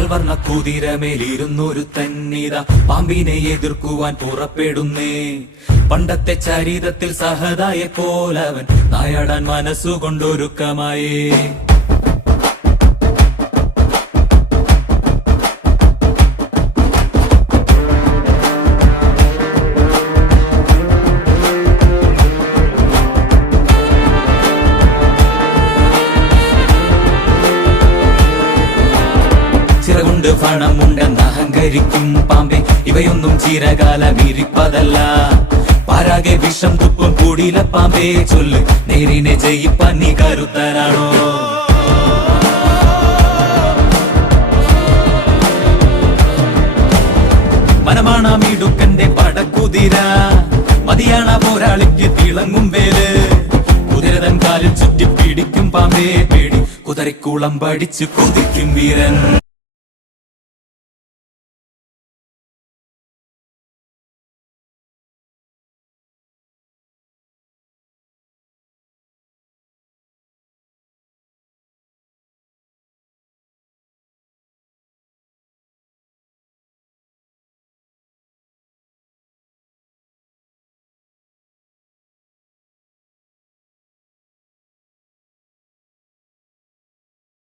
പാൽവർണ്ണ കുതിരമേലിരുന്നൊരു തന്നിത പാമ്പിനെ എതിർക്കുവാൻ പുറപ്പെടുന്നേ. പണ്ടത്തെ ചരിതത്തിൽ സഹതായെ പോലവൻ നായാടാൻ മനസ്സുകൊണ്ടൊരുക്കമായേ. ചിറകുണ്ട് പണമുണ്ടെന്ന് അഹങ്കരിക്കും പാമ്പെ, ഇവയൊന്നും ചിരകാലം ഇരിപ്പതല്ല. പാരാകെ വിഷം തുപ്പും കൂടിയില പാമ്പേ, ചൊല്ല് നേരിനെ ജയിപ്പാൻ നീ കരുത്തനാണോ? മനമാണമിടുക്കന്റെ പടക്കുതിര, മതിയാണ പോരാളിക്ക് തിളങ്ങും വേല്. കുതിരതൻ കാലിൽ ചുറ്റി പിടിക്കും പാമ്പേ പേടി, കുതിരക്കുളം പഠിച്ചു കൊതിക്കും വീരൻ.